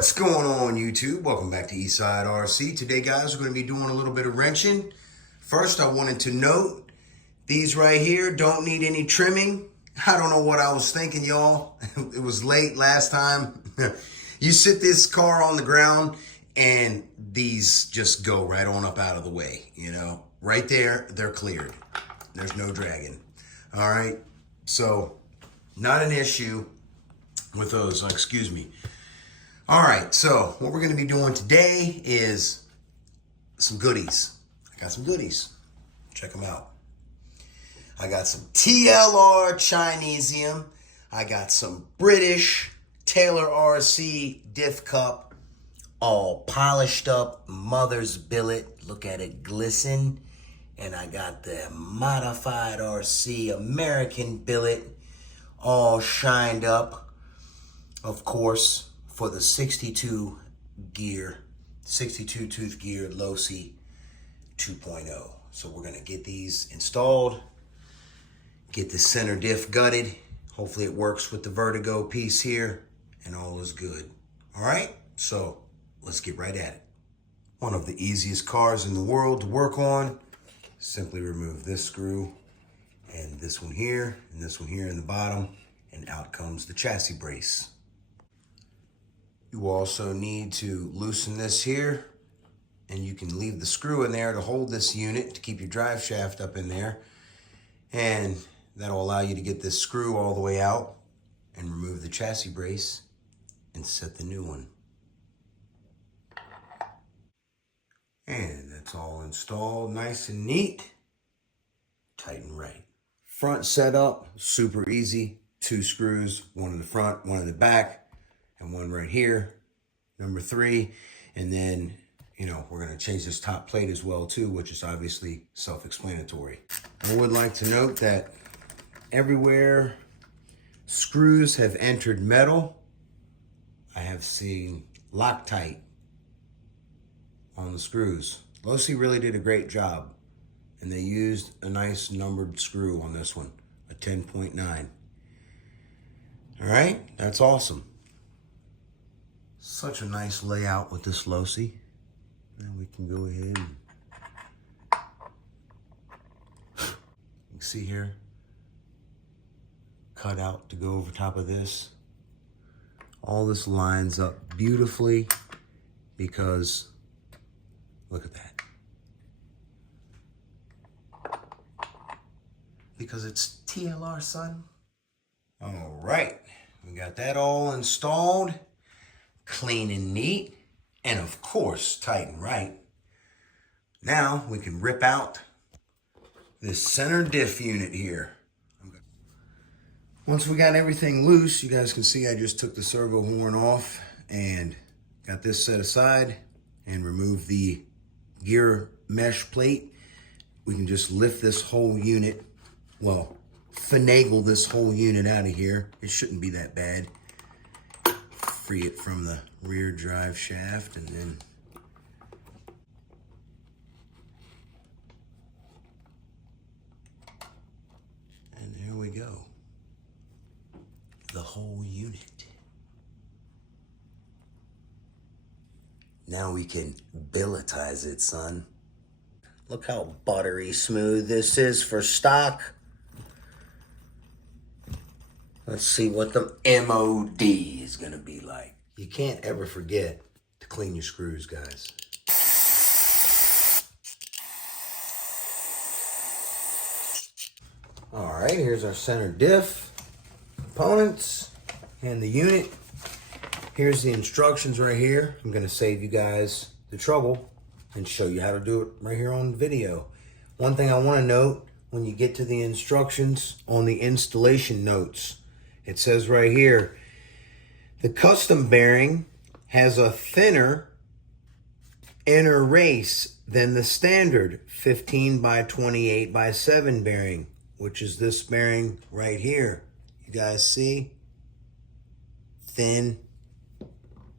What's going on, YouTube? Welcome back to Eastside RC. Today, guys, we're going to be doing a little bit of wrenching. First, I wanted to note these right here don't need any trimming. I don't know what I was thinking, y'all. It was late last time. You sit this car on the ground and these just go right on up out of the way, you know. Right there, they're cleared. There's no dragging. All right, so not an issue with those, excuse me. All right, so what we're gonna be doing today is some goodies. I got some goodies, check them out. I got some TLR Chinesium. I got some British Taylor RC diff cup, all polished up, mother's billet. Look at it glisten. And I got the modified RC American billet, all shined up, of course, for the 62 tooth gear Losi 2.0. So we're gonna get these installed, get the center diff gutted. Hopefully it works with the vertigo piece here and all is good. All right, so let's get right at it. One of the easiest cars in the world to work on. Simply remove this screw and this one here and this one here in the bottom, and out comes the chassis brace. You also need to loosen this here, and you can leave the screw in there to hold this unit to keep your drive shaft up in there, and that'll allow you to get this screw all the way out and remove the chassis brace and set the new one. And that's all installed nice and neat. Tighten right. Front setup, super easy. 2 screws, one in the front, one in the back, and one right here, number 3. And then, you know, we're gonna change this top plate as well too, which is obviously self-explanatory. I would like to note that everywhere screws have entered metal, I have seen Loctite on the screws. Losi really did a great job, and they used a nice numbered screw on this one, a 10.9. All right, that's awesome. Such a nice layout with this Losi. Now we can go ahead and you can see here, cut out to go over top of this. All this lines up beautifully because look at that. Because it's TLR, son. All right, we got that all installed, clean and neat, and of course, tight and right. Now we can rip out this center diff unit here. Once we got everything loose, you guys can see I just took the servo horn off and got this set aside and removed the gear mesh plate. We can just lift this whole unit, well, finagle this whole unit out of here. It shouldn't be that bad. Free it from the rear drive shaft and then and there we go. The whole unit. Now we can billetize it, son. Look how buttery smooth this is for stock. Let's see what the MOD is gonna be like. You can't ever forget to clean your screws, guys. All right, here's our center diff components and the unit. Here's the instructions right here. I'm gonna save you guys the trouble and show you how to do it right here on video. One thing I wanna note, when you get to the instructions on the installation notes, it says right here, the custom bearing has a thinner inner race than the standard 15 by 28 by 7 bearing, which is this bearing right here. You guys see? Thin.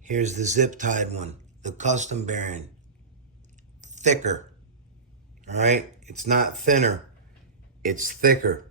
Here's the zip tied one, the custom bearing. Thicker. All right? It's not thinner, it's thicker.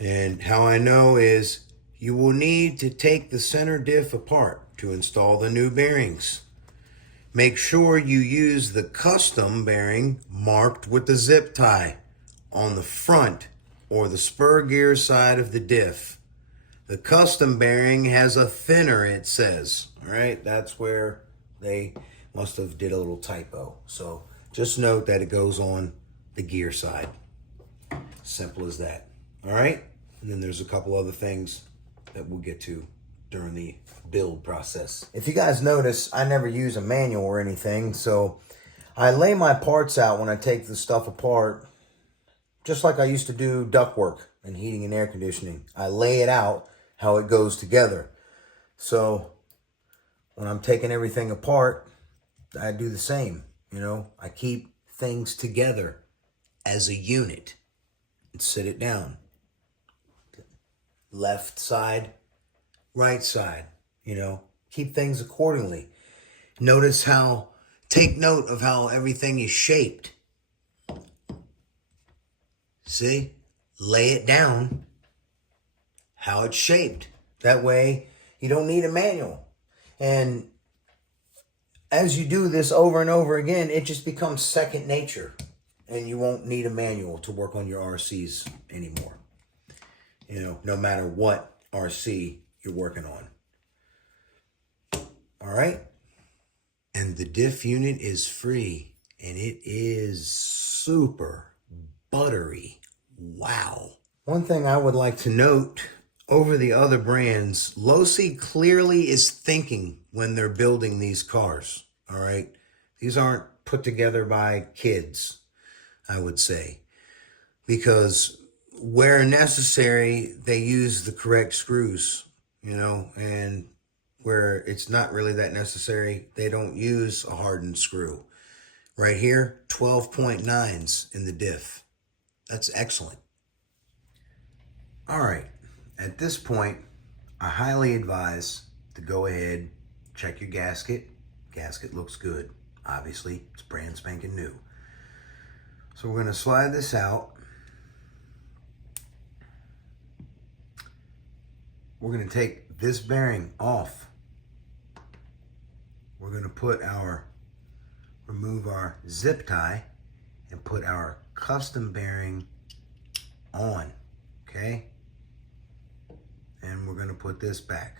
And how I know is you will need to take the center diff apart. to install the new bearings. Make sure you use the custom bearing marked with the zip tie on the front or the spur gear side of the diff. The custom bearing has a thinner, it says. All right, that's where they must have did a little typo. So just note that it goes on the gear side. Simple as that. All right, and then there's a couple other things that we'll get to during the build process. If you guys notice, I never use a manual or anything, so I lay my parts out when I take the stuff apart, just like I used to do ductwork and heating and air conditioning. I lay it out how it goes together. So when I'm taking everything apart, I do the same. You know, I keep things together as a unit and sit it down. Left side, right side, you know, keep things accordingly. Take note of how everything is shaped. See, lay it down how it's shaped. That way you don't need a manual. And as you do this over and over again, it just becomes second nature. And you won't need a manual to work on your RCs anymore. You know, no matter what RC you're working on. All right. And the diff unit is free. And it is super buttery. Wow. One thing I would like to note over the other brands, Losi clearly is thinking when they're building these cars. All right. These aren't put together by kids, I would say. Because where necessary, they use the correct screws, you know, and where it's not really that necessary, they don't use a hardened screw. Right here, 12.9s in the diff. That's excellent. All right, at this point, I highly advise to go ahead, check your gasket. Gasket looks good. Obviously, it's brand spanking new. So we're gonna slide this out. We're going to take this bearing off. We're going to remove our zip tie and put our custom bearing on, okay? And we're going to put this back.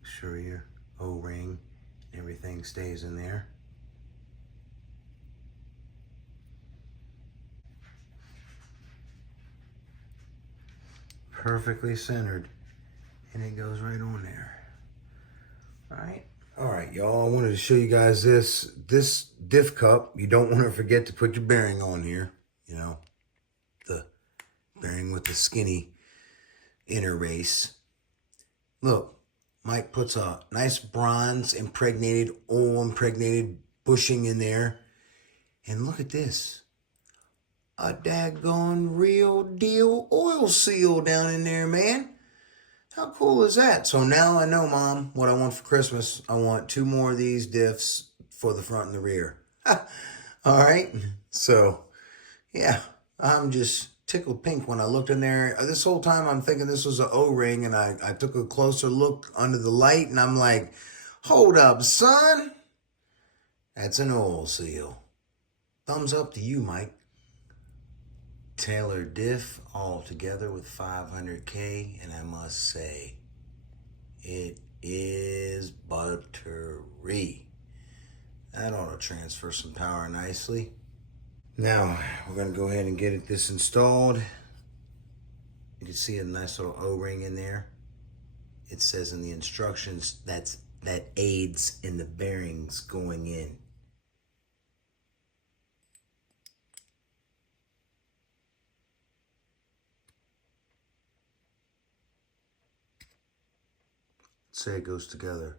Make sure your O-ring, everything stays in there. Perfectly centered, and it goes right on there. All right, y'all. I wanted to show you guys this diff cup. You don't want to forget to put your bearing on here. You know, the bearing with the skinny inner race. Look, Mike puts a nice bronze impregnated, oil impregnated bushing in there, and look at this. A daggone real deal oil seal down in there, man. How cool is that? So now I know, Mom, what I want for Christmas. I want 2 more of these diffs for the front and the rear. All right. So, yeah, I'm just tickled pink when I looked in there. This whole time I'm thinking this was an O-ring, and I took a closer look under the light, and I'm like, hold up, son. That's an oil seal. Thumbs up to you, Mike. Taylor diff all together with 500K, and I must say it is buttery. That ought to transfer some power nicely. Now we're going to go ahead and get this installed. You can see a nice little O-ring in there. It says in the instructions that aids in the bearings going in. Say it goes together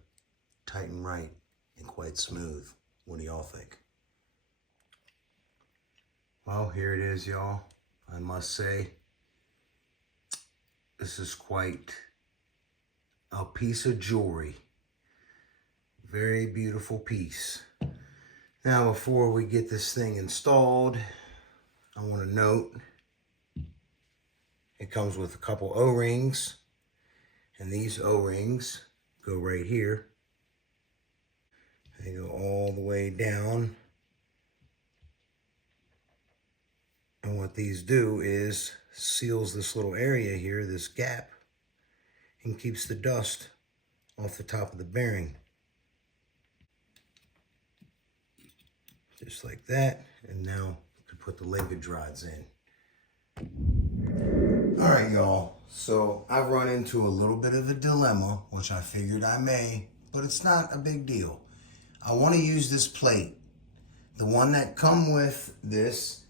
tight and right and quite smooth. What do y'all think? Well, here it is, y'all. I must say, this is quite a piece of jewelry. Very beautiful piece. Now, before we get this thing installed, I want to note It comes with a couple O-rings, and these O-rings go right here. They go all the way down. And what these do is seals this little area here, this gap, and keeps the dust off the top of the bearing. Just like that. And now you can put the linkage rods in. All right, y'all. So I've run into a little bit of a dilemma, which I figured I may, but it's not a big deal. I want to use this plate, the one that come with this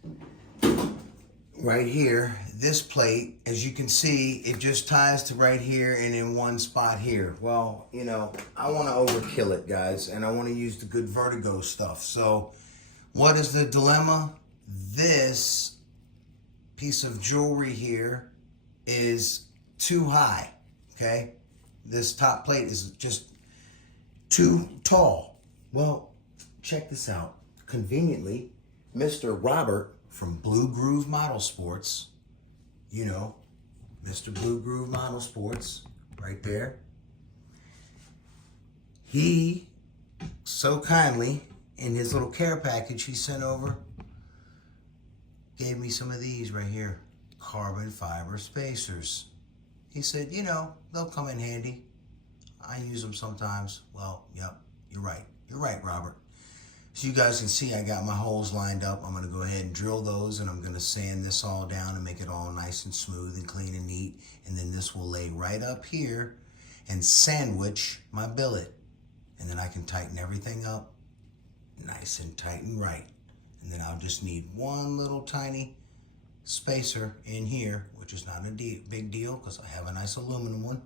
right here. This plate, as you can see, it just ties to right here and in one spot here. Well, you know, I want to overkill it, guys, and I want to use the good Vertigo stuff. So what is the dilemma? This piece of jewelry here is too high, okay? This top plate is just too tall. Well, check this out. Conveniently, Mr. Robert from Blue Groove Model Sports, you know, Mr. Blue Groove Model Sports, right there. He so kindly, in his little care package he sent over, gave me some of these right here, carbon fiber spacers. He said, you know, they'll come in handy. I use them sometimes. Well, yep, you're right. You're right, Robert. So you guys can see I got my holes lined up. I'm going to go ahead and drill those, and I'm going to sand this all down and make it all nice and smooth and clean and neat. And then this will lay right up here and sandwich my billet. And then I can tighten everything up nice and tight and right. And then I'll just need one little tiny spacer in here, which is not a big deal because I have a nice aluminum one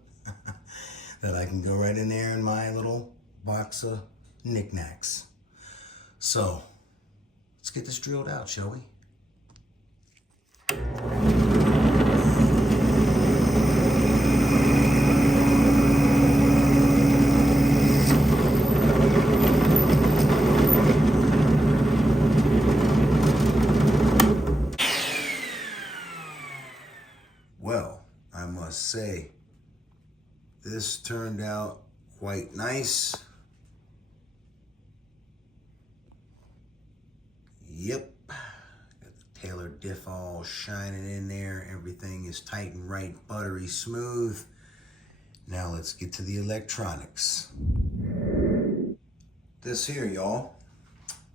that I can go right in there in my little box of knickknacks. So let's get this drilled out, shall we? Well, I must say, this turned out quite nice. Yep, got the Taylor diff all shining in there. Everything is tight and right, buttery smooth. Now let's get to the electronics. This here, y'all,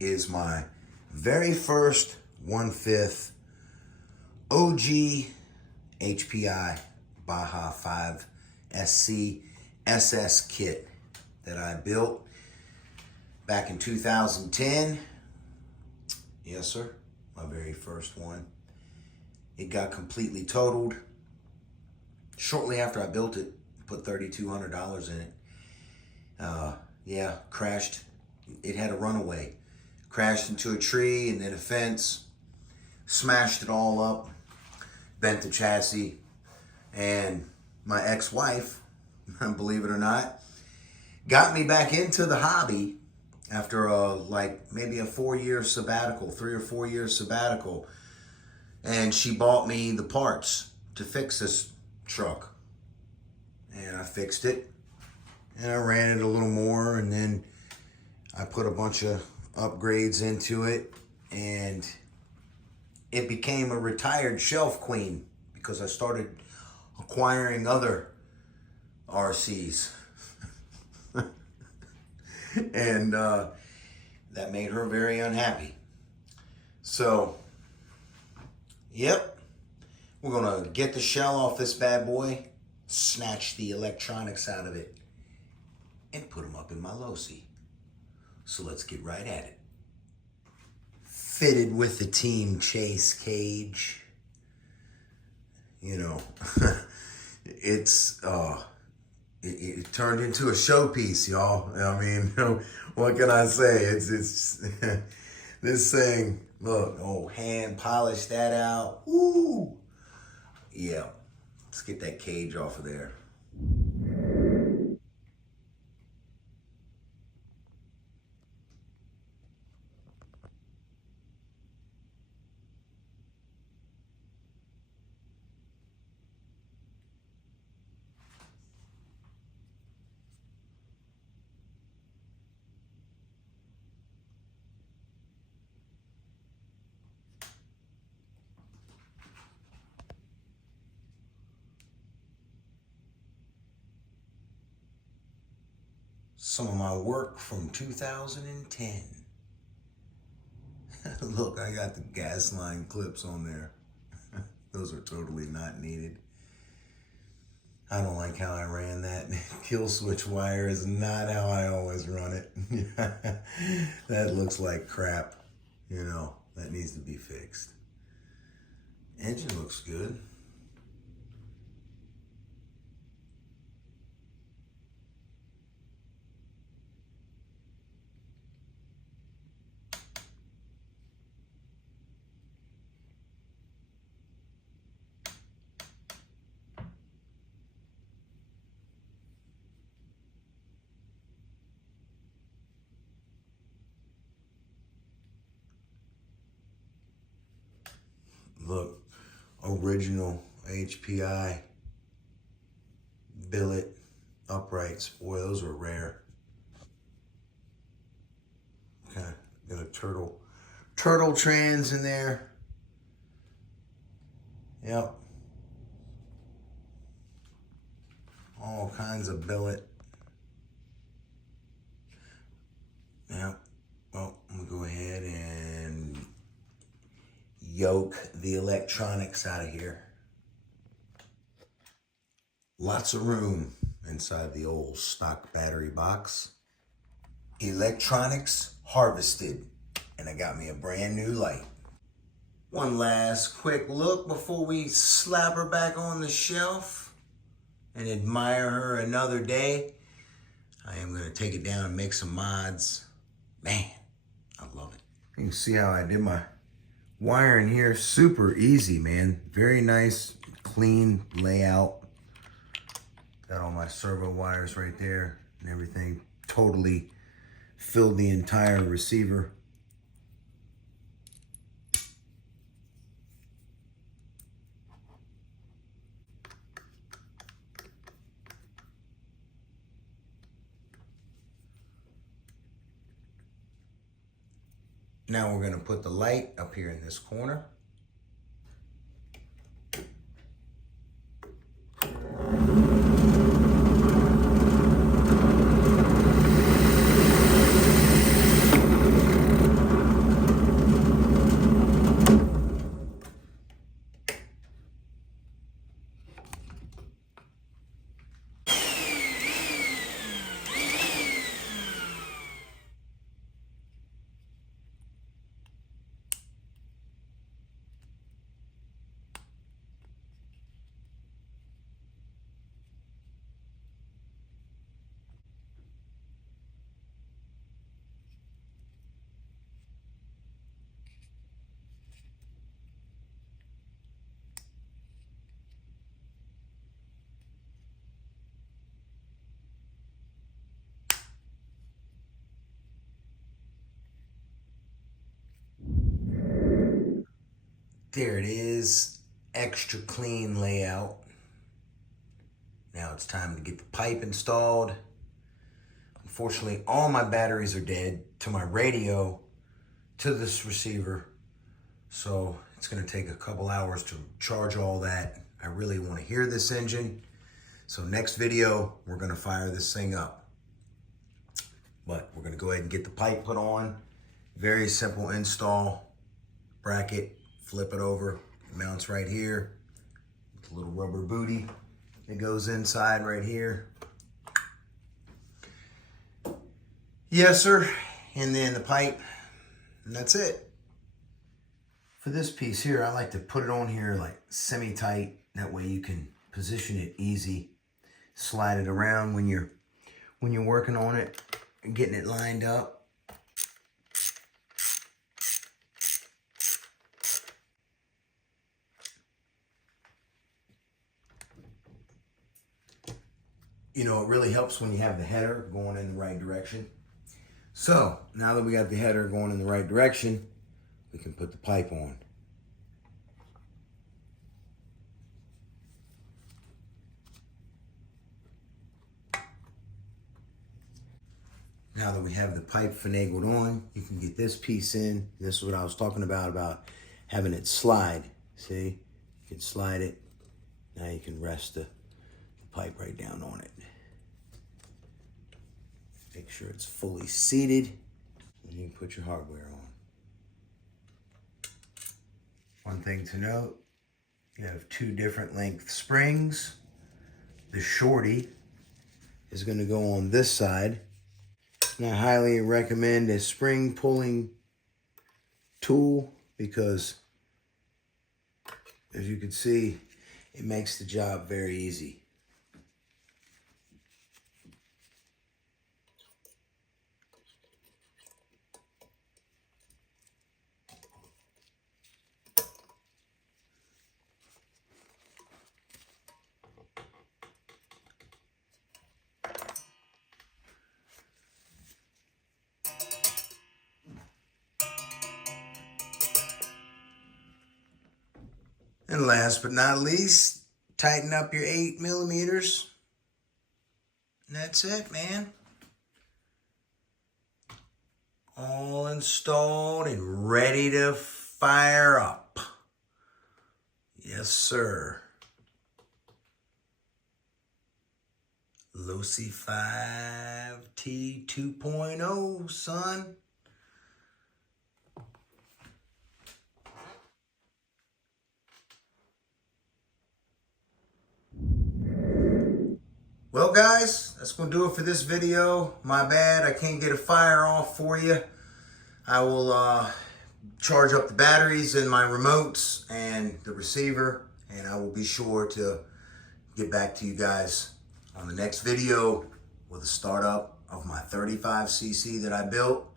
is my very first 1/5 OG HPI Baja 5 SC SS kit that I built back in 2010. Yes, sir, my very first one. It got completely totaled. Shortly after I built it, put $3,200 in it. Yeah, crashed. It had a runaway. Crashed into a tree and then a fence. Smashed it all up. Bent the chassis. And my ex-wife, believe it or not, got me back into the hobby after maybe a 4-year sabbatical, 3 or 4 year sabbatical. And she bought me the parts to fix this truck. And I fixed it. And I ran it a little more, and then I put a bunch of upgrades into it, and it became a retired shelf queen because I started acquiring other RCs. And that made her very unhappy. So, yep, we're gonna get the shell off this bad boy, snatch the electronics out of it, and put them up in my Losi. So let's get right at it. Fitted with the Team Chase cage. You know, it turned into a showpiece, y'all. I mean, what can I say? It's this thing. Look, hand polish that out. Woo! Yeah, let's get that cage off of there. some of my work from 2010. Look, I got the gas line clips on there. Those are totally not needed. I don't like how I ran that. Kill switch wire is not how I always run it. That looks like crap. You know, that needs to be fixed. Engine looks good. Look, original HPI billet uprights. Boy, those are rare. Okay, got a turtle trans in there. Yep. All kinds of billet. Yep. Well, I'm gonna go ahead and yoke the electronics out of here. Lots of room inside the old stock battery box. Electronics harvested, and I got me a brand new light. One last quick look before we slap her back on the shelf and admire her another day. I am gonna take it down and make some mods. Man, I love it. You can see how I did my wiring here. Super easy, man. Very nice, clean layout. Got all my servo wires right there and everything. Totally filled the entire receiver. Now we're gonna put the light up here in this corner. There it is, extra clean layout. Now it's time to get the pipe installed. Unfortunately, all my batteries are dead to my radio, to this receiver. So it's gonna take a couple hours to charge all that. I really wanna hear this engine. So next video, we're gonna fire this thing up. But we're gonna go ahead and get the pipe put on. Very simple install. Bracket, flip it over, it mounts right here. With a little rubber booty. It goes inside right here. Yes, sir. And then the pipe, and that's it. For this piece here, I like to put it on here like semi-tight. That way you can position it easy. Slide it around when you're working on it and getting it lined up. You know, it really helps when you have the header going in the right direction. So, now that we got the header going in the right direction, we can put the pipe on. Now that we have the pipe finagled on, you can get this piece in. This is what I was talking about having it slide. See? You can slide it. Now you can rest the pipe right down on it. Make sure it's fully seated. And you can put your hardware on. One thing to note, you have 2 different length springs. The shorty is going to go on this side. And I highly recommend a spring pulling tool because, as you can see, it makes the job very easy. And last but not least, tighten up your 8mm. And that's it, man. All installed and ready to fire up. Yes, sir. Losi 5T 2.0, son. Well, guys, that's going to do it for this video. My bad, I can't get a fire off for you. I will charge up the batteries in my remotes and the receiver, and I will be sure to get back to you guys on the next video with a startup of my 35cc that I built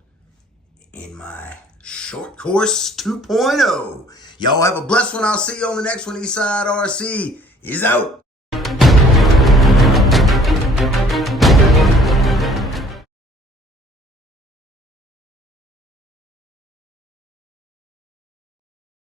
in my short course 2.0. Y'all have a blessed one. I'll see you on the next one. Eastside RC is out.